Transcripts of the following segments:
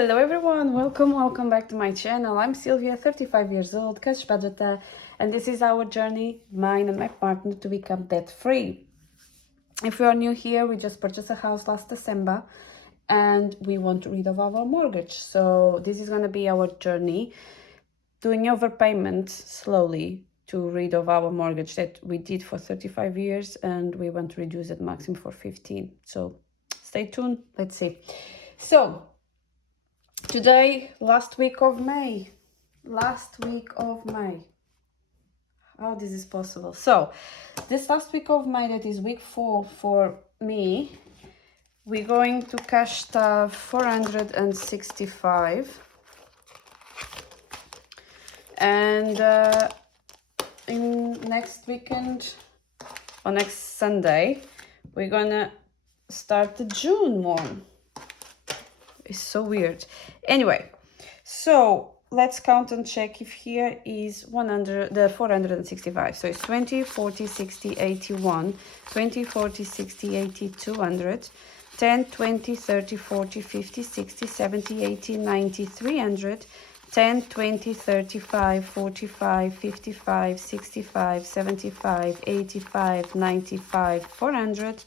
Hello everyone, welcome back to my channel. I'm Sylvia, 35 years old, cash budgeter, and this is our journey, mine and my partner, to become debt free. If you are new here, we just purchased a house last December and we want to rid of our mortgage. So this is going to be our journey, doing overpayments slowly to rid of our mortgage that we did for 35 years and we want to reduce it maximum for 15. So stay tuned, let's see. So today, last week of May. How this is possible? So, this last week of May, that is week 4 for me, we're going to cash stuff 465. And in next weekend, or next Sunday, we're gonna start the June one. It's so weird. Anyway, so let's count and check if here is 465. So it's 20, 40, 60, 81, 20, 40, 60, 80, 200, 10, 20, 30, 40, 50, 60, 70, 80, 90, 300, 10, 20, 35, 45, 55, 65, 75, 85, 95, 400,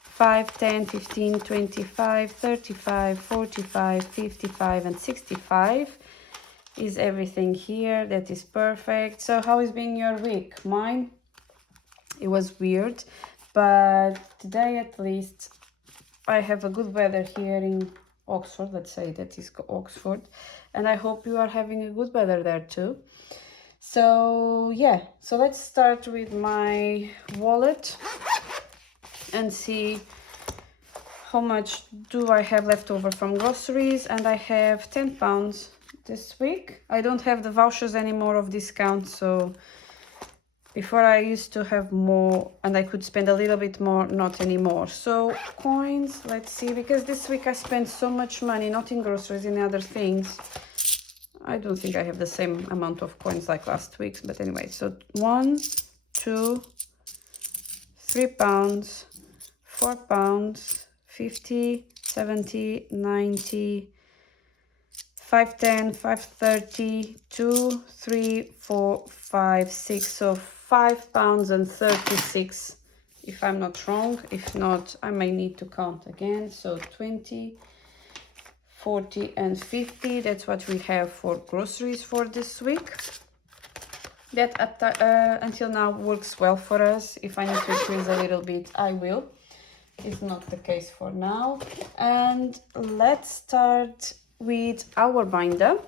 5, 10, 15, 25, 35, 45, 55, and 65 is everything here. That is perfect. So how has been your week? Mine, it was weird, but today at least I have a good weather here in Oxford. Let's say that is Oxford, and I hope you are having a good weather there too. So yeah, so let's start with my wallet and see how much do I have left over from groceries. And I have £10 this week. I don't have the vouchers anymore of discount, so before I used to have more and I could spend a little bit more, not anymore. So coins, let's see, because this week I spent so much money, not in groceries, in other things. I don't think I have the same amount of coins like last week, but anyway. So 1, 2, 3 pounds, 4 pounds, 50, 70, 90, 510, 530, 2, 3, 4, 5, 6. So £5.36, if I'm not wrong. If not, I may need to count again. So 20, 40, and 50. That's what we have for groceries for this week. That until now works well for us. If I need to increase a little bit, I will. It's not the case for now. And let's start with our binder.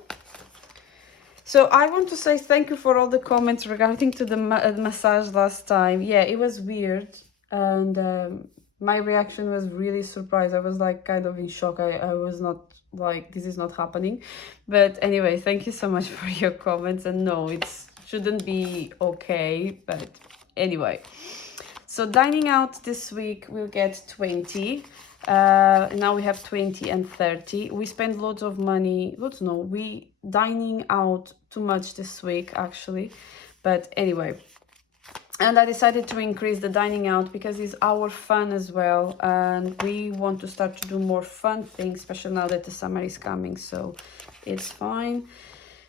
So I want to say thank you for all the comments regarding to the massage last time. Yeah, it was weird, and my reaction was really surprised. I was like kind of in shock. I was not like, this is not happening. But anyway, thank you so much for your comments. And no, it shouldn't be okay, but anyway. So dining out this week we'll get 20. Now we have 20 and 30. We spend loads of money. We dining out too much this week actually. But anyway. And I decided to increase the dining out because it's our fun as well. And we want to start to do more fun things, especially now that the summer is coming. So it's fine.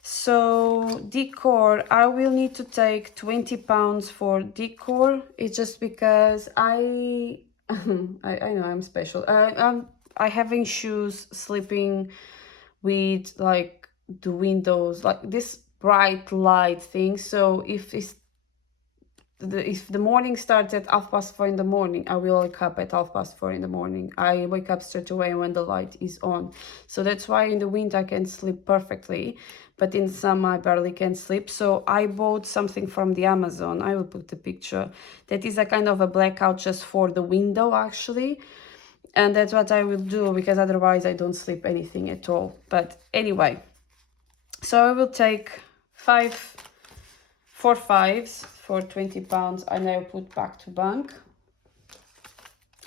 So decor, I will need to take £20 for decor. It's just because I know I'm special. I having shoes sleeping with like the windows, like this bright light thing. So if the morning starts at 4:30 in the morning, I will wake up at 4:30 in the morning. I wake up straight away when the light is on. So that's why in the winter I can sleep perfectly, but in summer I barely can sleep. So I bought something from the Amazon. I will put the picture. That is a kind of a blackout just for the window actually. And that's what I will do, because otherwise I don't sleep anything at all. But anyway, so I will take 4 5s for £20, and I'll put back to bank.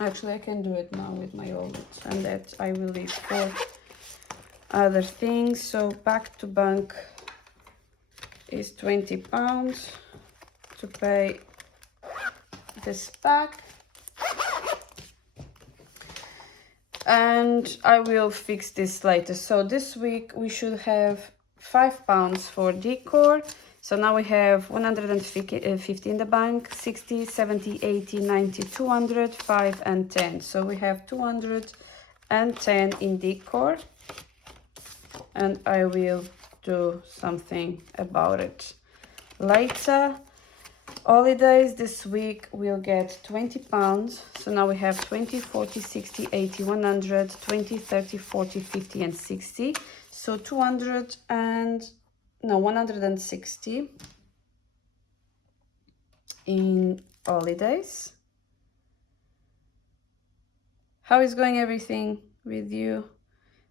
Actually, I can do it now with my wallet, and that I will leave for other things. So back to bank is £20 to pay this back. and I will fix this later. So this week we should have £5 for decor. So now we have 150 in the bank, 60, 70, 80, 90, 200, 5 and 10. So we have 210 in decor, and I will do something about it later. Holidays this week we'll get £20. So now we have 20, 40, 60, 80, 100, 20, 30, 40, 50 and 60. So 160 in holidays. How is going everything with you?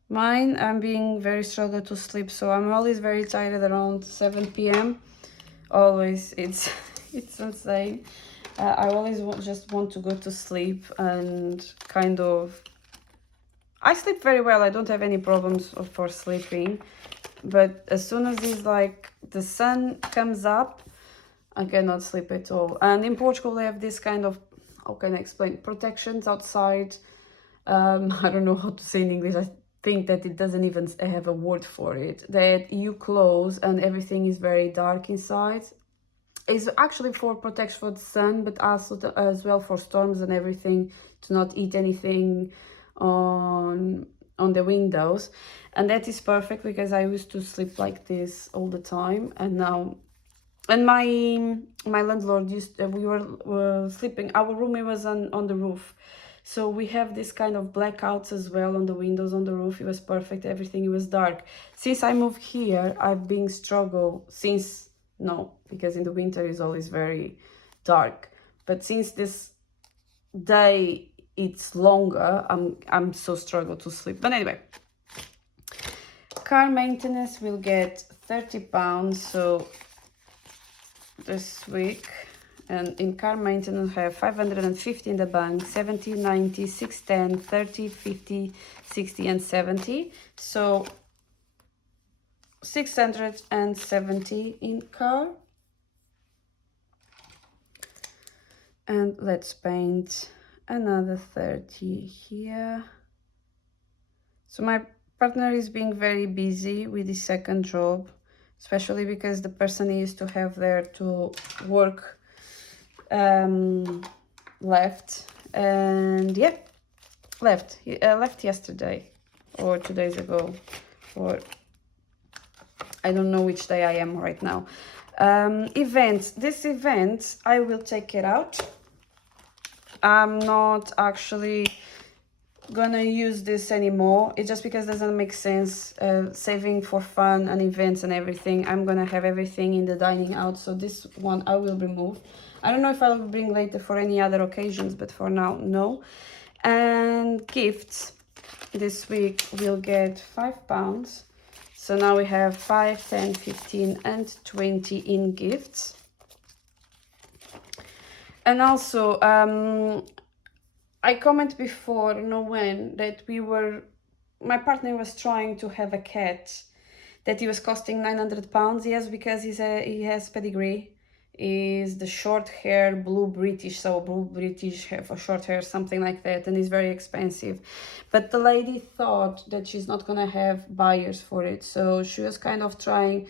Mine, I'm being very struggle to sleep, so I'm always very tired around 7 p.m. Always, it's insane. I always just want to go to sleep, and kind of, I sleep very well. I don't have any problems for sleeping, but as soon as it's like the sun comes up, I cannot sleep at all. And in Portugal they have this kind of, how can I explain, protections outside. I don't know how to say in English. I think that it doesn't even have a word for it, that you close and everything is very dark inside. It's actually for protection for the sun, but also as well for storms and everything, to not eat anything on the windows. And that is perfect, because I used to sleep like this all the time, and now, and my landlord used, we were sleeping, our room, it was on the roof, so we have this kind of blackouts as well on the windows on the roof. It was perfect, everything, it was dark. Since I moved here, I've been struggle since, no, because in the winter is always very dark, but since this day it's longer, I'm so struggle to sleep. But anyway, car maintenance will get £30, so this week. And in car maintenance I have 550 in the bank, 70, 90, 610, 30, 50, 60 and 70. So 670 in car. And let's paint another 30 here. So my partner is being very busy with his second job, especially because the person he used to have there to work left, and yeah, left yesterday or 2 days ago, or I don't know which day I am right now. Events, this event I will take it out. I'm not actually gonna use this anymore. It's just because it doesn't make sense saving for fun and events and everything. I'm gonna have everything in the dining out, so this one I will remove. I don't know if I'll bring later for any other occasions, but for now, no. And gifts, this week we'll get £5. So now we have 5, 10, 15 and 20 in gifts. And also, I commented before, I don't know when, that my partner was trying to have a cat that he was costing £900. Yes, because he has pedigree. Is the short hair blue British, so blue British hair for short hair, something like that, and it's very expensive. But the lady thought that she's not gonna have buyers for it, so she was kind of trying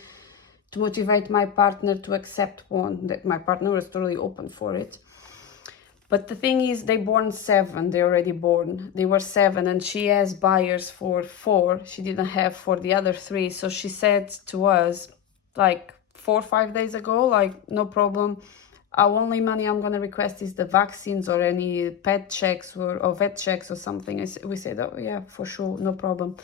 to motivate my partner to accept one. That my partner was totally open for it. But the thing is, they born 7, they already born. They were 7 and she has buyers for 4. She didn't have for the other 3. So she said to us, like 4 or 5 days ago, like, no problem. Our only money I'm gonna request is the vaccines or any pet checks or vet checks or something. We said, oh yeah, for sure, no problem.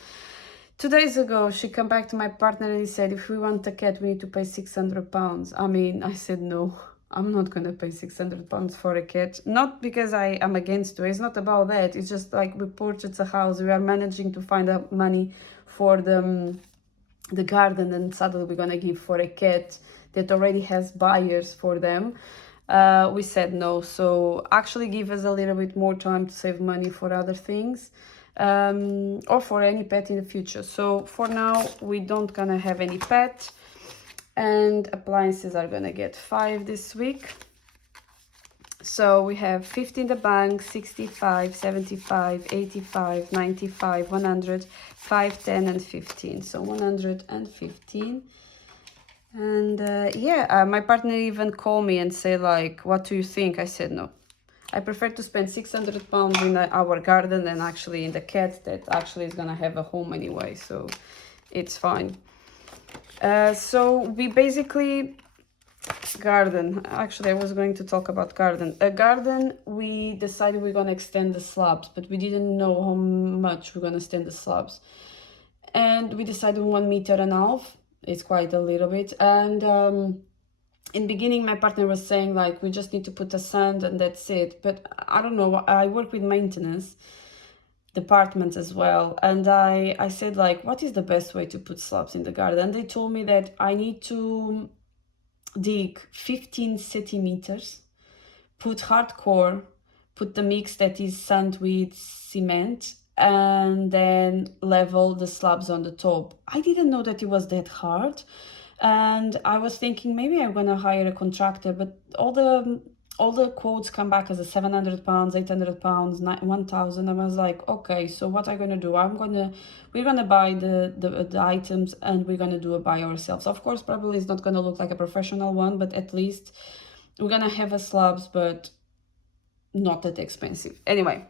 2 days ago, she came back to my partner and he said, if we want a cat, we need to pay £600. I mean, I said, no. I'm not gonna pay £600 for a cat. Not because I am against it. It's not about that. It's just like we purchased a house. We are managing to find out money for the garden, and suddenly we're gonna give for a cat that already has buyers for them. We said no. So actually give us a little bit more time to save money for other things, or for any pet in the future. So for now, we don't gonna have any pet. And appliances are gonna get 5 this week. So we have 50 in the bank, 65, 75, 85, 95, 100, 5, 10, and 15. So 115. And yeah, my partner even called me and said like, what do you think? I said no. I prefer to spend 600 pounds in our garden than actually in the cat that actually is gonna have a home anyway. So it's fine. So we basically garden. Actually, I was going to talk about garden. A garden, we decided we're gonna extend the slabs, but we didn't know how much we're gonna extend the slabs. And we decided 1.5 meters. It's quite a little bit. And in the beginning, my partner was saying like, we just need to put a sand and that's it. But I don't know, I work with maintenance department as well, and I said like, what is the best way to put slabs in the garden? And they told me that I need to dig 15 centimeters, put hardcore, put the mix that is sand with cement, and then level the slabs on the top. I didn't know that it was that hard, and I was thinking maybe I'm gonna hire a contractor, but all the quotes come back as a 700 pounds, 800 pounds, 1,000. I was like, okay, so what I'm gonna do? We're gonna buy the items and we're gonna do it by ourselves. Of course, probably it's not gonna look like a professional one, but at least we're gonna have a slabs, but not that expensive. Anyway,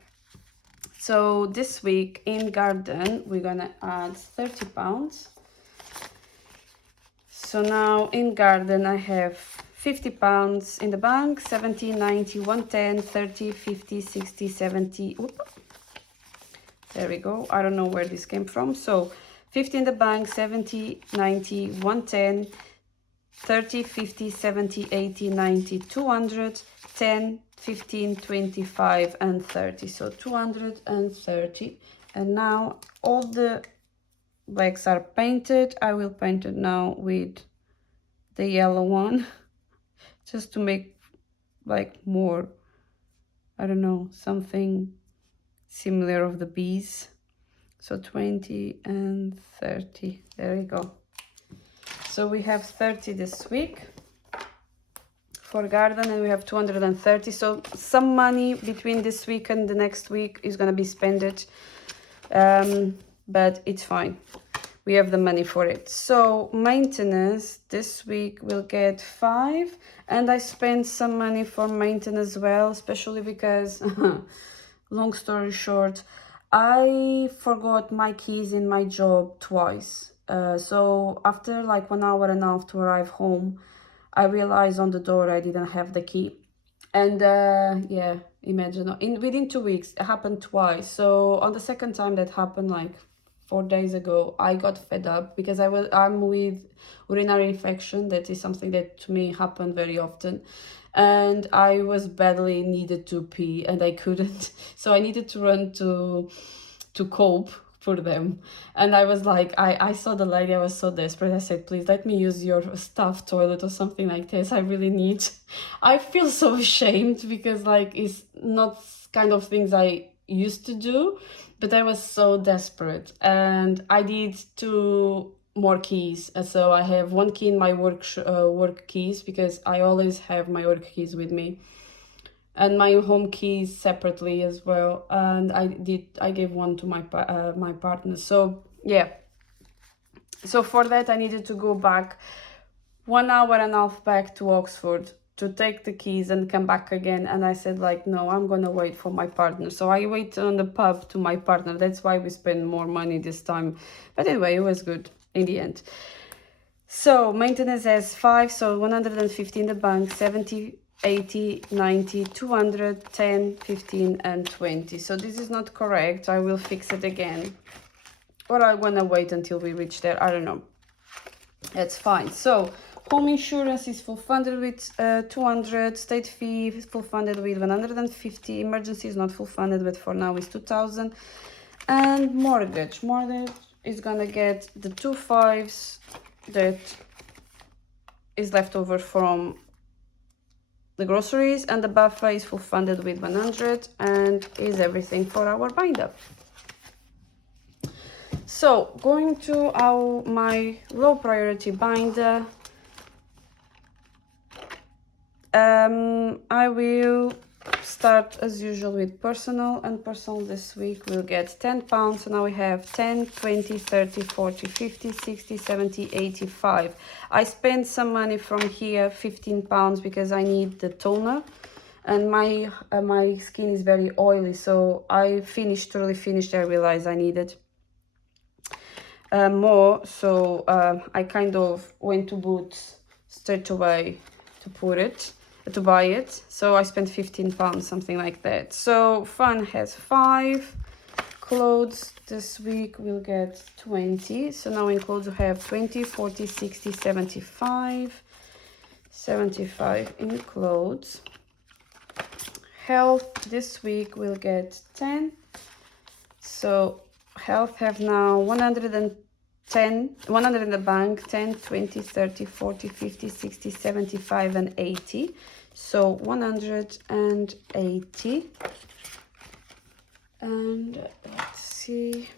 so this week in garden, we're gonna add 30 pounds. So now in garden, I have 50 pounds in the bank, 70, 90, 110, 30, 50, 60, 70. Whoop. There we go. I don't know where this came from. So 50 in the bank, 70, 90, 110, 30, 50, 70, 80, 90, 200, 10, 15, 25, and 30. So 230. And now all the bags are painted. I will paint it now with the yellow one, just to make like more, I don't know, something similar of the bees. So 20 and 30, there we go. So we have 30 this week for garden, and we have 230. So some money between this week and the next week is gonna be spent, but it's fine. We have the money for it. So maintenance this week we'll get 5, and I spent some money for maintenance as well, especially because long story short, I forgot my keys in my job twice. So after like 1.5 hours to arrive home, I realized on the door I didn't have the key. And yeah, imagine within 2 weeks it happened twice. So on the second time that happened, like 4 days ago, I got fed up because I'm with urinary infection. That is something that to me happened very often, and I was badly needed to pee and I couldn't, so I needed to run to cope for them. And I was like, I saw the lady, I was so desperate. I said, please let me use your staff toilet or something like this. I really need. I feel so ashamed because like it's not kind of things I used to do, but I was so desperate, and I did 2 more keys. So I have 1 key in my work keys, because I always have my work keys with me, and my home keys separately as well. And I gave 1 to my partner. So yeah, so for that I needed to go back 1.5 hours back to Oxford to take the keys and come back again. And I said like, no, I'm gonna wait for my partner. So I wait on the pub to my partner. That's why we spend more money this time, but anyway, it was good in the end. So maintenance has 5, so 150 in the bank, 70, 80, 90, 200, 10, 15, and 20. So this is not correct. I will fix it again, or I'm gonna wait until we reach there. I don't know. That's fine. So home insurance is full funded with 200, state fee is full funded with 150, emergency is not full funded, but for now is 2,000. And mortgage is gonna get the 2 5s that is left over from the groceries, and the buffet is full funded with 100, and is everything for our binder. So going to my low priority binder, I will start as usual with personal, and personal this week will get £10. So now we have 10, 20, 30, 40, 50, 60, 70, 85. I spent some money from here, £15, because I need the toner, and my skin is very oily, so I truly finished. I realized I needed more, so I kind of went to Boots straight away to buy it. So I spent £15, something like that. So Fun has 5. Clothes this week will get 20. So now in clothes we have 20, 40, 60, 75. 75 in clothes. Health this week will get 10. So health have now 110, 100 in the bank, 10, 20, 30, 40, 50, 60, 75, and 80. So 180. And let's see.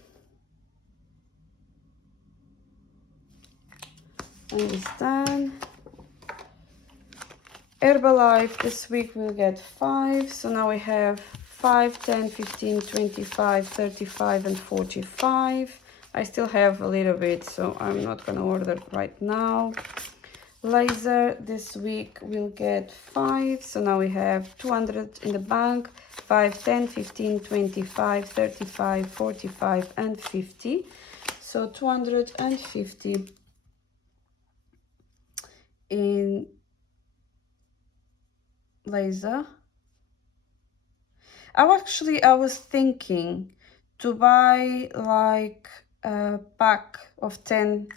And it's done. Herbalife this week will get 5. So now we have 5, 10, 15, 25, 35, and 45. I still have a little bit, so I'm not going to order right now. Laser this week will get 5. So now we have 200 in the bank. 5, 10, 15, 25, 35, 45, and 50. So 250 in laser. I was thinking to buy like a pack of 10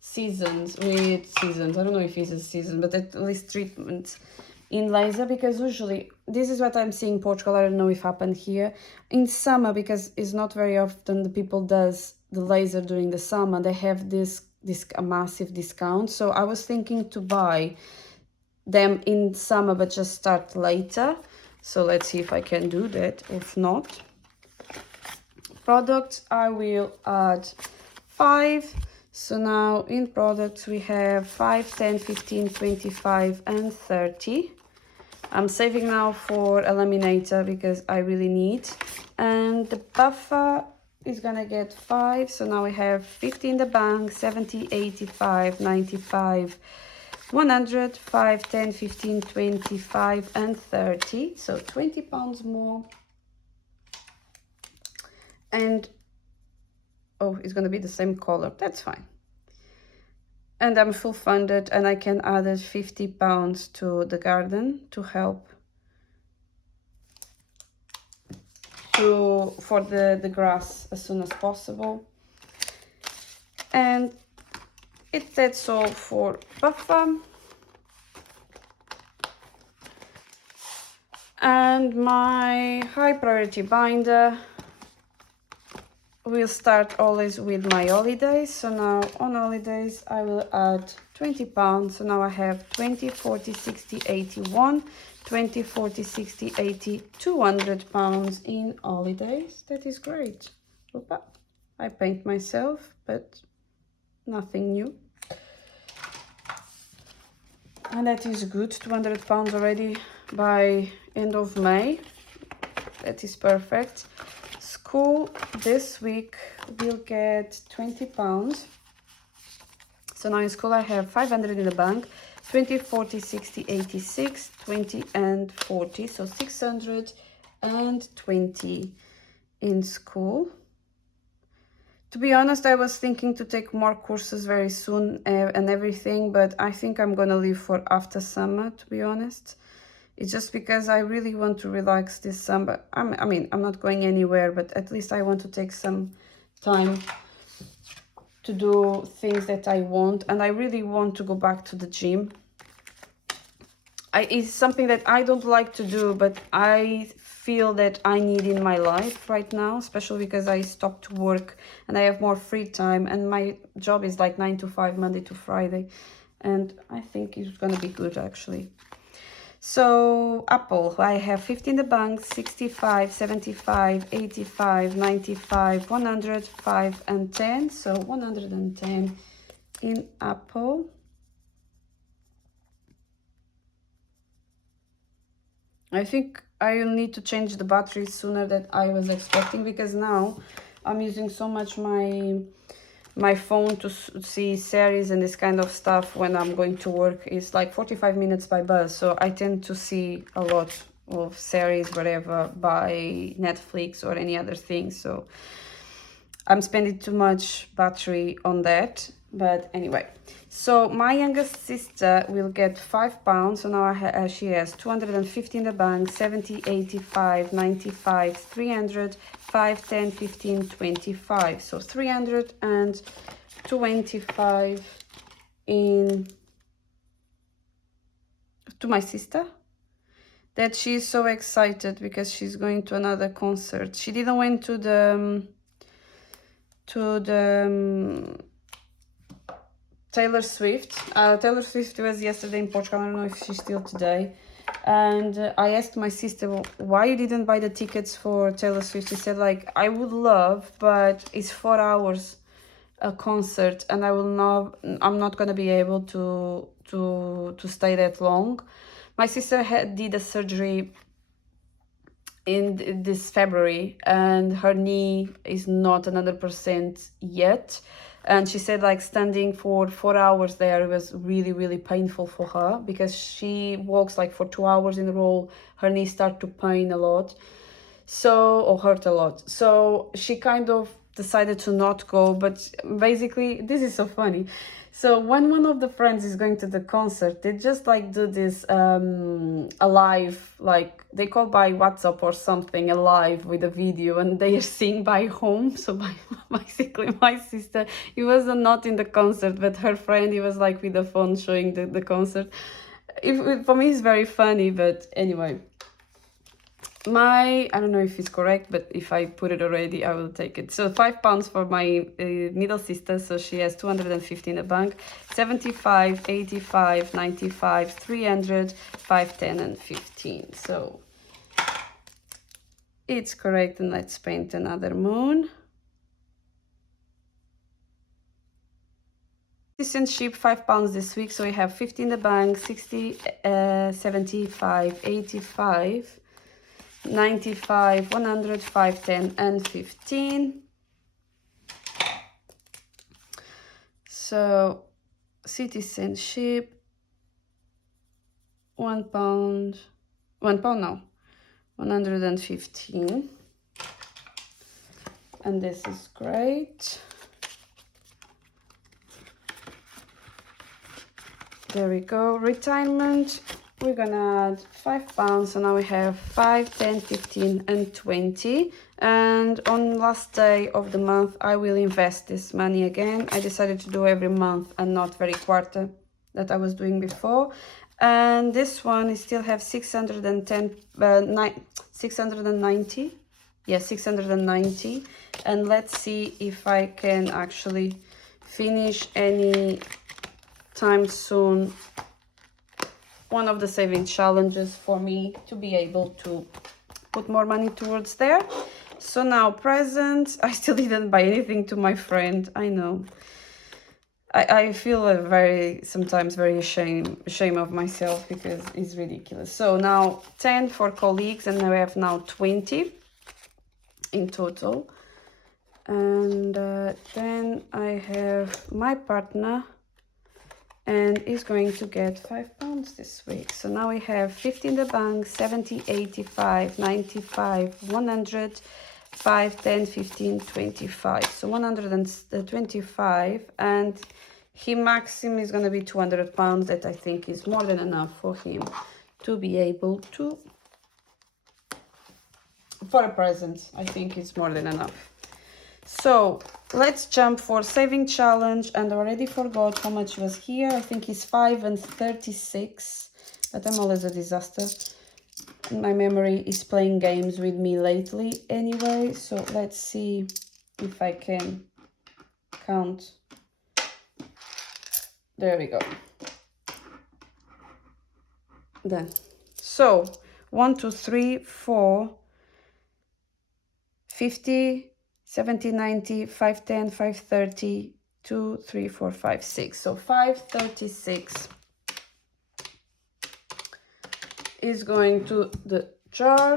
seasons. I don't know if it's a season, but at least treatments in laser, because usually this is what I'm seeing in Portugal. I don't know if happened here in summer, because it's not very often the people does the laser during the summer. They have this a massive discount. So I was thinking to buy them in summer, but just start later. So let's see if I can do that. If not, products I will add 5. So now in products we have 5, 10, 15, 25, and 30. I'm saving now for a laminator because I really need. And the buffer is gonna get 5. So now we have 50 in the bank, 70, 85, 95, 100, 5, 10, 15, 25, and 30. So £20 more. And oh, it's going to be the same color. That's fine. And I'm full funded, and I can add £50 to the garden to help for the grass as soon as possible. And that's all for buffer. And my high priority binder will start always with my holidays. So now on holidays I will add £20. So now I have 20, 40, 60, 81, 20, 40, 60, 80, £200 in holidays. That is great. Opa. I paint myself, but nothing new. And that is good. £200 already by end of May. That is perfect. School this week will get £20. So now in school I have 500 in the bank, 20, 40, 60, 86, 20, and 40. So 620 in school. To be honest, I was thinking to take more courses very soon and everything, but I think I'm gonna leave for after summer, to be honest. It's just because I really want to relax this summer. I mean, I'm not going anywhere, but at least I want to take some time to do things that I want. And I really want to go back to the gym. It's something that I don't like to do, but I feel that I need in my life right now, especially because I stopped work and I have more free time. And my job is like 9 to 5, Monday to Friday. And I think it's going to be good, actually. So Apple, I have 50 in the bank, 65, 75, 85, 95, 100, 5, and 10. So 110 in Apple. I think I will need to change the battery sooner than I was expecting, because now I'm using so much my phone to see series and this kind of stuff when I'm going to work. It's like 45 minutes by bus, so I tend to see a lot of series, whatever, by Netflix or any other thing. So I'm spending too much battery on that. But anyway, so my youngest sister will get £5. So now she has 250 in the bank, 70, 85, 95, 300, 5, 10, 15, 25. So 325 in to my sister. That she's so excited because she's going to another concert. She didn't went to the Taylor Swift. Taylor Swift was yesterday in Portugal. I don't know if she's still today. And I asked my sister, why you didn't buy the tickets for Taylor Swift? She said, like, I would love, but it's 4 hours a concert, and I'm not gonna be able to stay that long. My sister did a surgery in this February, and her knee is not 100% yet. And she said, like, standing for 4 hours there was really, really painful for her, because she walks like for 2 hours in a row. Her knees start to pain a lot, or hurt a lot. So she kind of decided to not go. But basically, this is so funny. So when one of the friends is going to the concert, they just like do this a live, like they call by WhatsApp or something, a live with a video, and they are seeing by home. So basically my sister, he was not in the concert, but her friend, he was like with the phone showing the concert. For me, it's very funny, but anyway. I don't know if it's correct, but if I put it already, I will take it. So £5 for my middle sister. So she has 250 in the bank, 75, 85, 95, 300, 5, 10, and 15. So it's correct. And let's paint another moon. Citizenship, £5 this week. So we have 50 in the bank, 60, 75, 85, 95, 100, 5, 10, and 15. So citizenship, £1, no, 115. And this is great. There we go. Retirement, we're gonna add £5. So now we have 5, 10, 15, and 20. And on last day of the month, I will invest this money again. I decided to do every month and not very quarter that I was doing before. And this one, I still have 690. Yeah, 690. And let's see if I can actually finish any time soon one of the saving challenges for me to be able to put more money towards there. So now presents. I still didn't buy anything to my friend. I know. I feel sometimes very ashamed of myself, because it's ridiculous. So now 10 for colleagues, and now we have now 20 in total. And then I have my partner, and is going to get £5 this week. So now we have 50 in the bank, 70, 85, 95, 100, 5, 10, 15, 25. So 125, and his maximum is going to be £200. That I think is more than enough for him to be able to, for a present. I think it's more than enough. So let's jump for saving challenge, and I already forgot how much was here. I think it's 5 and 36, but I'm always a disaster. My memory is playing games with me lately anyway. So let's see if I can count. There we go. Done. So 1, 2, 3, 4, 50, 70, 90, 5, 10, 5, 30, 2, 3, 4, 5, 6. So 5, 36 is going to the jar.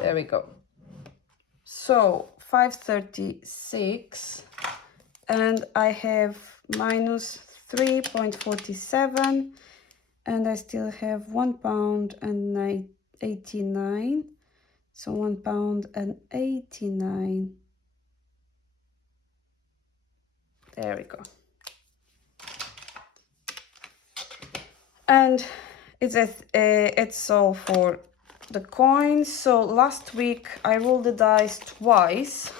There we go. So 536, and I have minus 3.47, and I still have £1.89. So £1.89. There we go. And it's all for the coins. So last week I rolled the dice twice,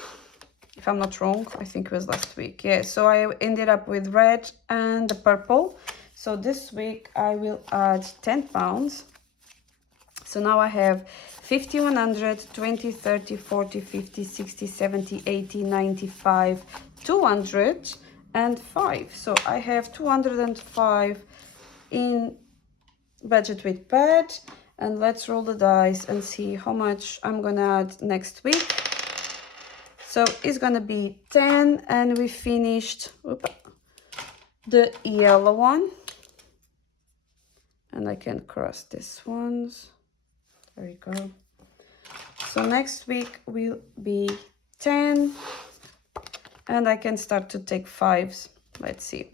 if I'm not wrong. I think it was last week. Yeah, so I ended up with red and the purple. So this week I will add £10. So now I have 50, 100, 20, 30, 40, 50, 60, 70, 80, 95, 205. So I have 205 in budget with pad. And let's roll the dice and see how much I'm gonna add next week. So it's gonna be 10, and we finished the yellow one. And I can cross this ones. There we go. So next week will be 10, and I can start to take 5s. Let's see.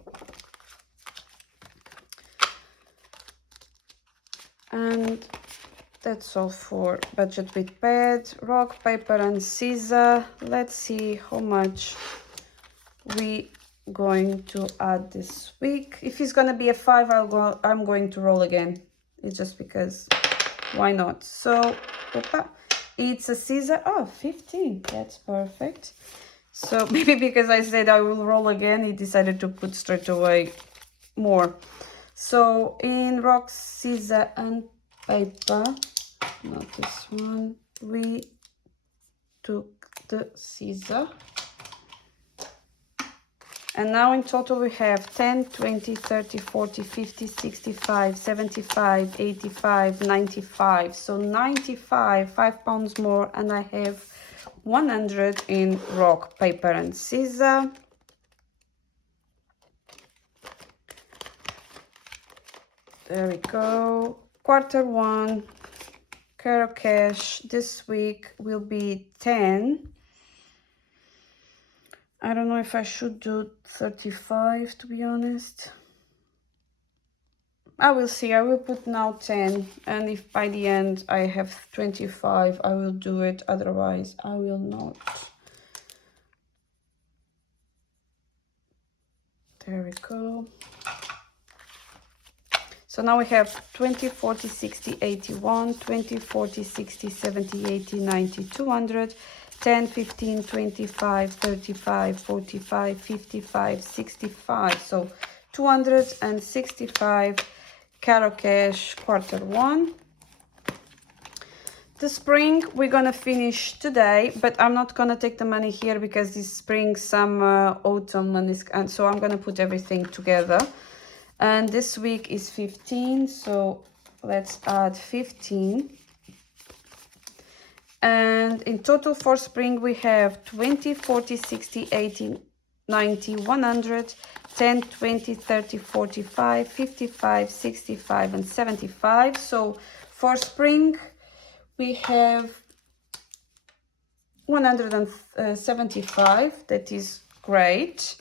And that's all for budget with pad, rock, paper, and scissors. Let's see how much we going to add this week. If it's gonna be a 5, I'm going to roll again. It's just because, why not? So it's a scissor. Oh, 15. That's perfect. So maybe because I said I will roll again, he decided to put straight away more. So in rock, scissor, and paper, not this one, we took the scissor. And now in total we have 10, 20, 30, 40, 50, 65, 75, 85, 95. So 95, £5 more, and I have 100 in rock, paper, and scissors. There we go. Quarter one, Caro Cash this week will be 10. I don't know if I should do 35, to be honest. I will see. I will put now 10, and if by the end I have 25, I will do it. Otherwise, I will not. There we go. So now we have 20, 40, 60, 81, 20, 40, 60, 70, 80, 90, 200, 10, 15, 25, 35, 45, 55, 65. So 265 Caro Cash quarter one. The spring we're gonna finish today, but I'm not gonna take the money here because this spring, summer, autumn, and so I'm gonna put everything together. And this week is 15, so let's add 15. And in total for spring we have 20, 40, 60, 80, 90, 100, 10, 20, 30, 45, 55, 65, and 75. So for spring we have 175. That is great.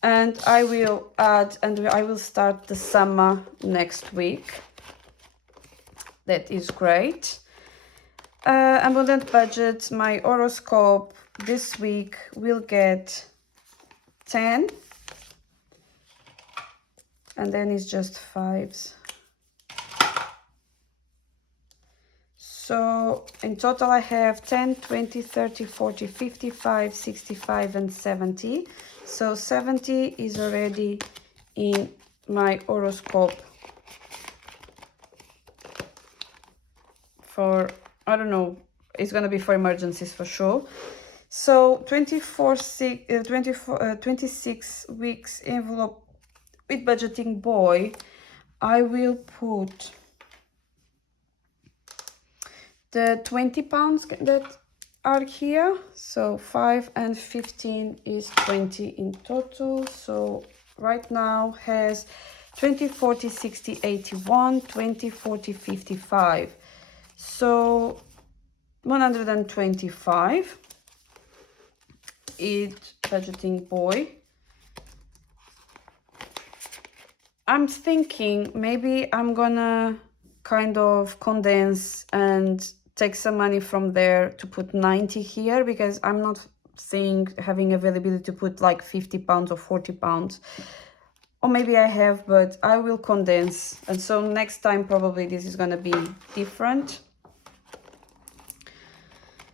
And I will add, and I will start the summer next week. That is great. Abundant budget, my horoscope this week will get 10. And then it's just 5s. So in total I have 10, 20, 30, 40, 55, 65, and 70. So 70 is already in my horoscope for, I don't know, it's gonna be for emergencies for sure. So 26 weeks envelope with budgeting boy, I will put the £20 that are here. So 5 and 15 is 20 in total. So right now has 20, 40, 60, 81, 20, 40, 55. So 125 is budgeting boy. I'm thinking maybe I'm gonna kind of condense and take some money from there to put 90 here, because I'm not seeing having availability to put like 50 pounds or 40 pounds. Or maybe I have, but I will condense. And so next time probably this is gonna be different.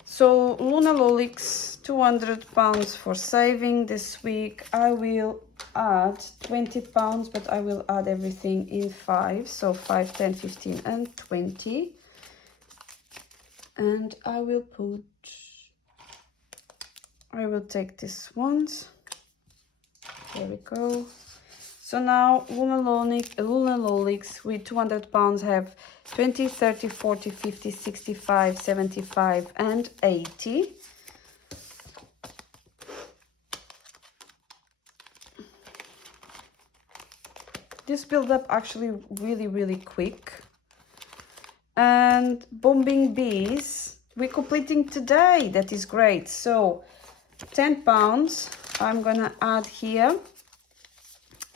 So LUNALLOLYX, 200 pounds for saving this week. I will add 20 pounds, but I will add everything in 5. So 5, 10, 15 and 20. And I will take this ones. There we go. So now LUNALLOLYX with 200 pounds have 20, 30, 40, 50, 65, 75 and 80. This build up actually really quick. And bombing bees, we're completing today. That is great. So 10 pounds I'm gonna add here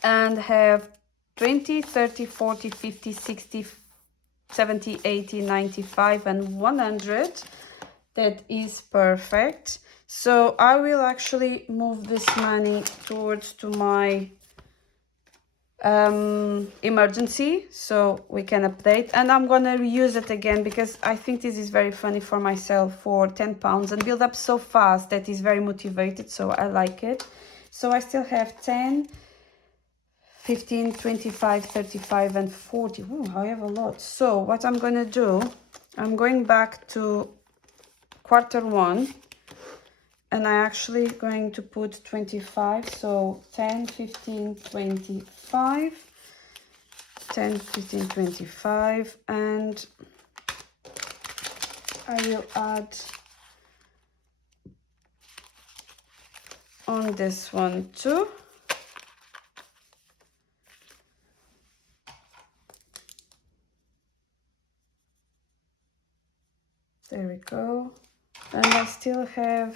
and have 20, 30, 40, 50, 60, 70, 80, 95 and 100. That is perfect. So I will actually move this money towards to my emergency, so we can update, and I'm gonna reuse it again because I think this is very funny for myself for 10 pounds and build up so fast. That is very motivated, so I like it. So I still have 10, 15, 25, 35 and 40. Ooh, I have a lot. So what I'm gonna do, I'm going back to Q1 and I actually going to put 25. So 10, 15, 25, 10, 15, 25, and I will add on this one too. There we go. And I still have,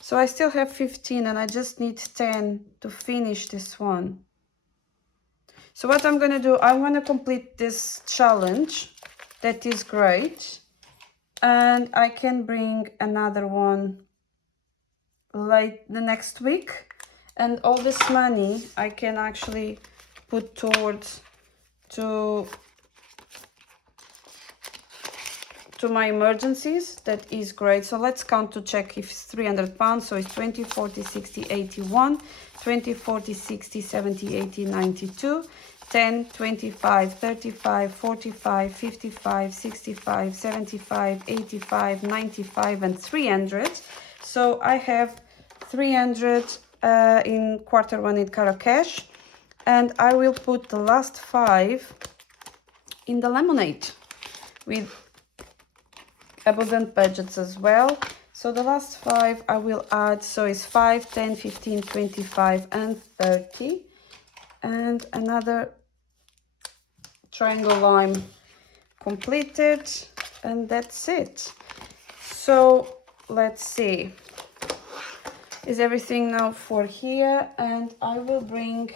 so I still have 15 and I just need 10 to finish this one. So what I'm gonna do, I wanna complete this challenge. That is great. And I can bring another one late the next week. And all this money I can actually put towards to my emergencies. That is great. So let's count to check if it's 300 pounds. So it's 20, 40, 60, 81, 20, 40, 60, 70, 80, 92, 10, 25, 35, 45, 55, 65, 75, 85, 95 and 300. So I have 300 in Q1 in Carocash, and I will put the last 5 in the lemonade with abundant budgets as well. So the last 5 I will add, so it's 5, 10, 15, 25 and 30, and another triangle lime completed, and that's it. So let's see, is everything now for here, and I will bring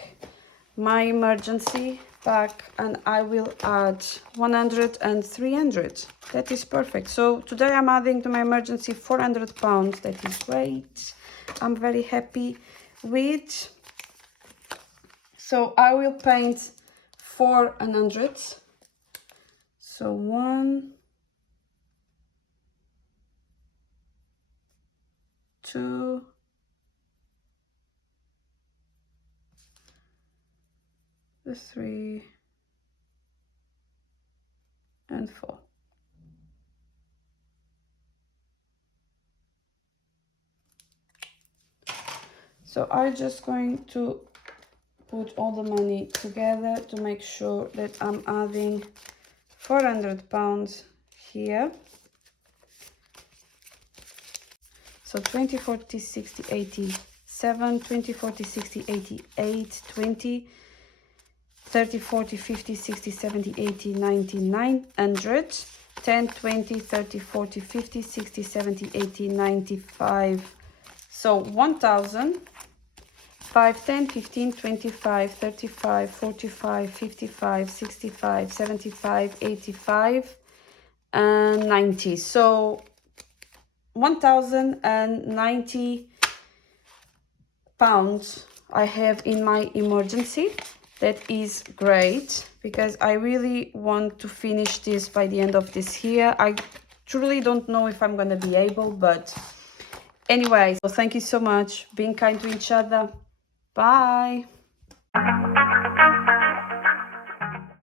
my emergency back and I will add 100 and 300. That is perfect. So today I'm adding to my emergency 400 pounds. That is great. I'm very happy with. So I will paint 400. So 1, 2, 3 and 4. So I'm just going to put all the money together to make sure that I'm adding 400 pounds here. So 20, 40, 60, 80, 7, 20, 40, 60, 80, 8, 20, 30, 40, 50, 60, 70, 80, 90, 900, 10, 20, 30, 40, 50, 60, 70, 80, 95. So 1,000, 5, 10, 15, 25, 35, 45, 55, 65, 75, 85, and 90. So 1,090 pounds I have in my emergency. That is great because I really want to finish this by the end of this year. I truly don't know if I'm going to be able, but anyway, so thank you so much. Being kind to each other. Bye.